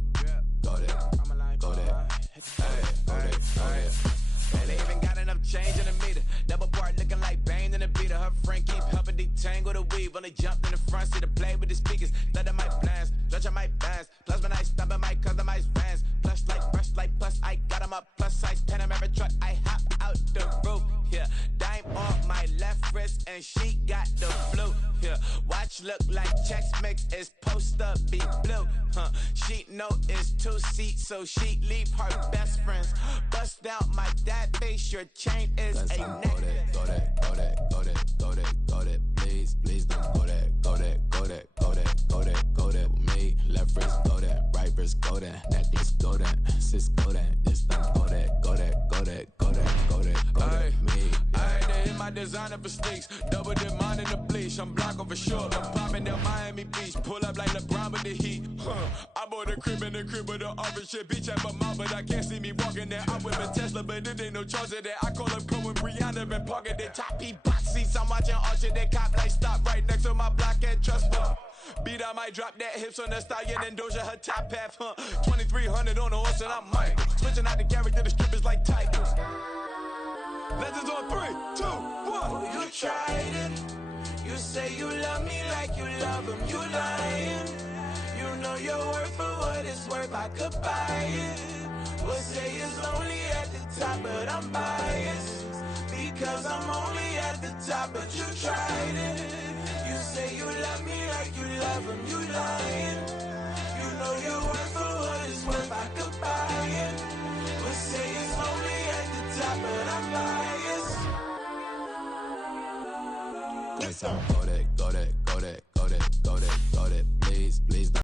go that, go that. Hey, go that, go that. They even got enough change in the meter. Double part looking like Bane in the beater. Her friend keep helping detangle the weave. When they jumped in the front seat to play with the speakers. Thunder my plans, stretch my bands. Plus when I stumble my customized vans. Plush like brush like plus I got 'em up. Plus size Panamera truck. I hop out the roof. Yeah, dime on my left wrist and she got the flu. Yeah, watch look like Chex Mix is post up be blue. She know it's 2 seats, so she leave her best friends. Bust out my dad face, your chain is a neck. Go that, go that, go that, go that, go that, go that. Please, please don't go that, go that, go that, go that, go that, go that with me. Left wrist go that, right wrist go that, necklace go that, sis go that, it's not go that, go that, go that, go that, go that, go that with me. They hit my designer for sneaks, double dip mine in the bleach. I'm blocking for sure. I'm popping down Miami Beach, pull up like LeBron with the heat. I bought a crib in the crib with the office shit. Beach at my mouth, but I can't see me walking there. I'm with a Tesla, but it ain't no charge of that. I call up Cohen, Brianna, and parking their top box seats. I'm watching Archer, they cop like stop right next to my block and trust her. Beat, I might drop that hips on the stallion and Doja her top half, 2300 on the horse and I'm Mike. Switching out the character, the strippers like Tigers. Legends on 3, 2, 1. Oh, you tried it. You say you love me like you love him. You lying. You know your worth for what it's worth. I could buy it. We'll say it's only at the top, but I'm biased because I'm only at the top. But you tried it. You say you love me like you love him. You lying. You know your worth for what it's worth. I could buy it. We'll say it's only at the top, but I'm biased. Yes, I'm go that, go that, go that, go that, go